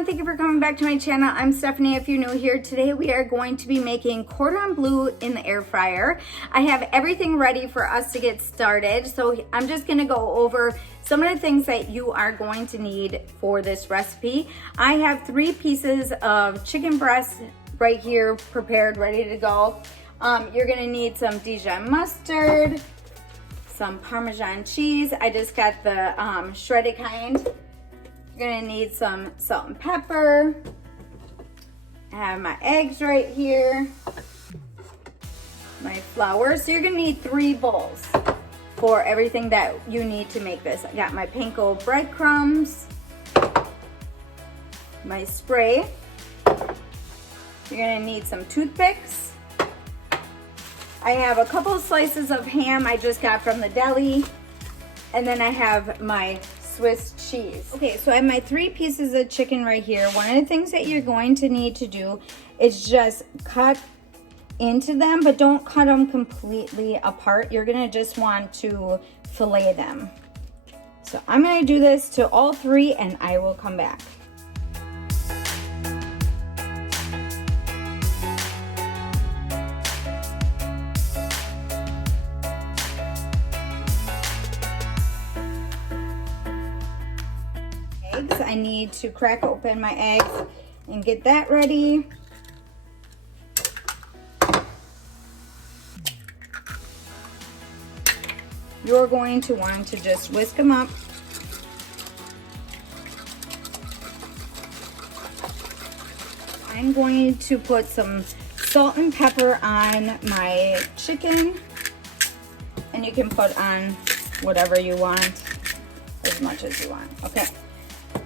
everyone, thank you for coming back to my channel. I'm Stephanie if you're new here. Today we are going to be making cordon bleu in the air fryer. I have everything ready for us to get started, so I'm just gonna go over some of the things that you are going to need for this recipe. I have 3 pieces of chicken breast right here prepared, ready to go. You're gonna need some Dijon mustard, some Parmesan cheese. I just got the shredded kind. You're gonna need some salt and pepper. I have my eggs right here, my flour. So you're gonna need 3 bowls for everything that you need to make this. I got my Panko Bread crumbs, my spray. You're gonna need some toothpicks. I have a couple of slices of ham I just got from the deli. And then I have my Swiss cheese. Okay, so I have my 3 pieces of chicken right here. One of the things that you're going to need to do is just cut into them, but don't cut them completely apart. You're gonna just want to fillet them. So I'm gonna do this to all 3 and I will come back. I need to crack open my eggs and get that ready. You're going to want to just whisk them up. I'm going to put some salt and pepper on my chicken, and you can put on whatever you want, as much as you want. Okay.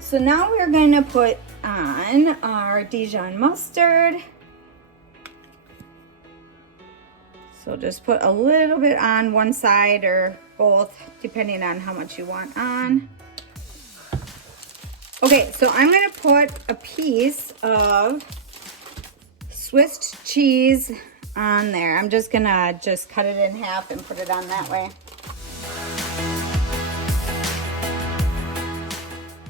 So now we're going to put on our Dijon mustard. So just put a little bit on one side or both, depending on how much you want on. Okay, so I'm going to put a piece of Swiss cheese on there. I'm just going to cut it in half and put it on that way.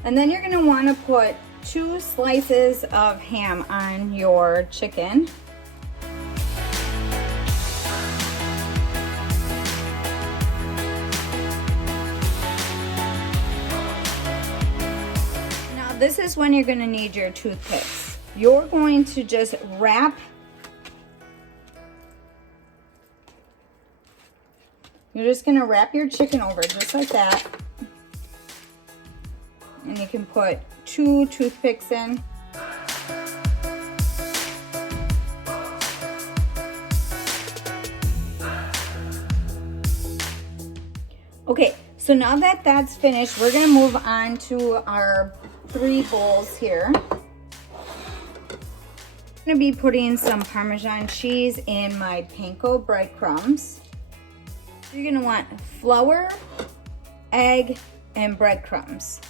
And then you're gonna wanna put 2 slices of ham on your chicken. Now this is when you're gonna need your toothpicks. You're going to just wrap your chicken over just like that. And you can put 2 toothpicks in. Okay, so now that that's finished, we're gonna move on to our 3 bowls here. I'm gonna be putting some Parmesan cheese in my Panko Bread crumbs. You're gonna want flour, egg, and breadcrumbs.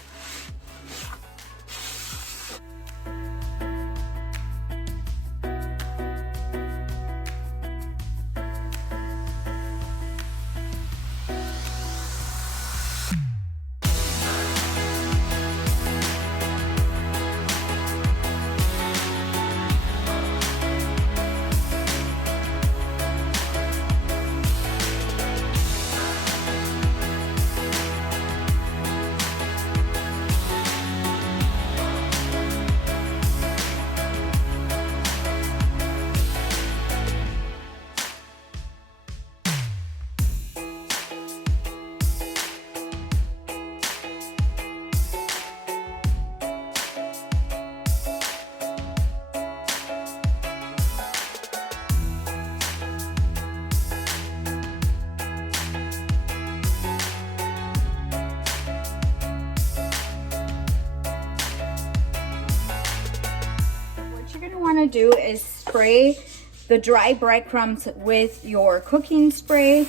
Want to do is spray the dry breadcrumbs with your cooking spray.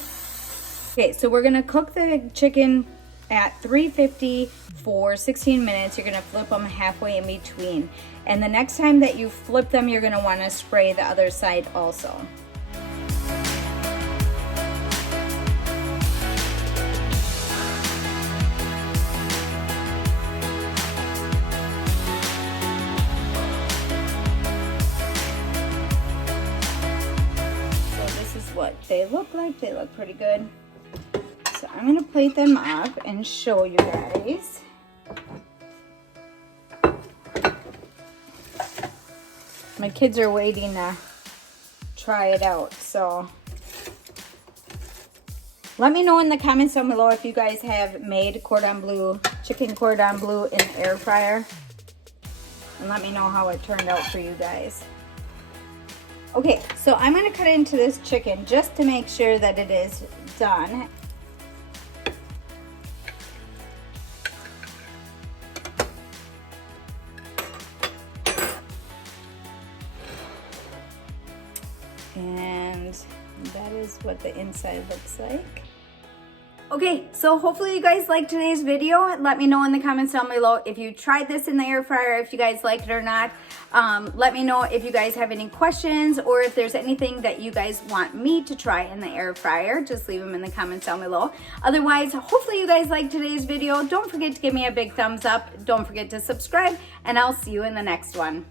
Okay, so we're going to cook the chicken at 350 for 16 minutes. You're going to flip them halfway in between, and the next time that you flip them, you're going to want to spray the other side also. they look like. They look pretty good. So I'm gonna plate them up and show you guys. My kids are waiting to try it out, so let me know in the comments down below if you guys have made cordon bleu, chicken cordon bleu in the air fryer. And let me know how it turned out for you guys. Okay, so I'm gonna cut into this chicken just to make sure that it is done. And that is what the inside looks like. Okay, so hopefully you guys liked today's video. Let me know in the comments down below if you tried this in the air fryer, if you guys liked it or not. Let me know if you guys have any questions or if there's anything that you guys want me to try in the air fryer. Just leave them in the comments down below. Otherwise, hopefully you guys liked today's video. Don't forget to give me a big thumbs up. Don't forget to subscribe, and I'll see you in the next one.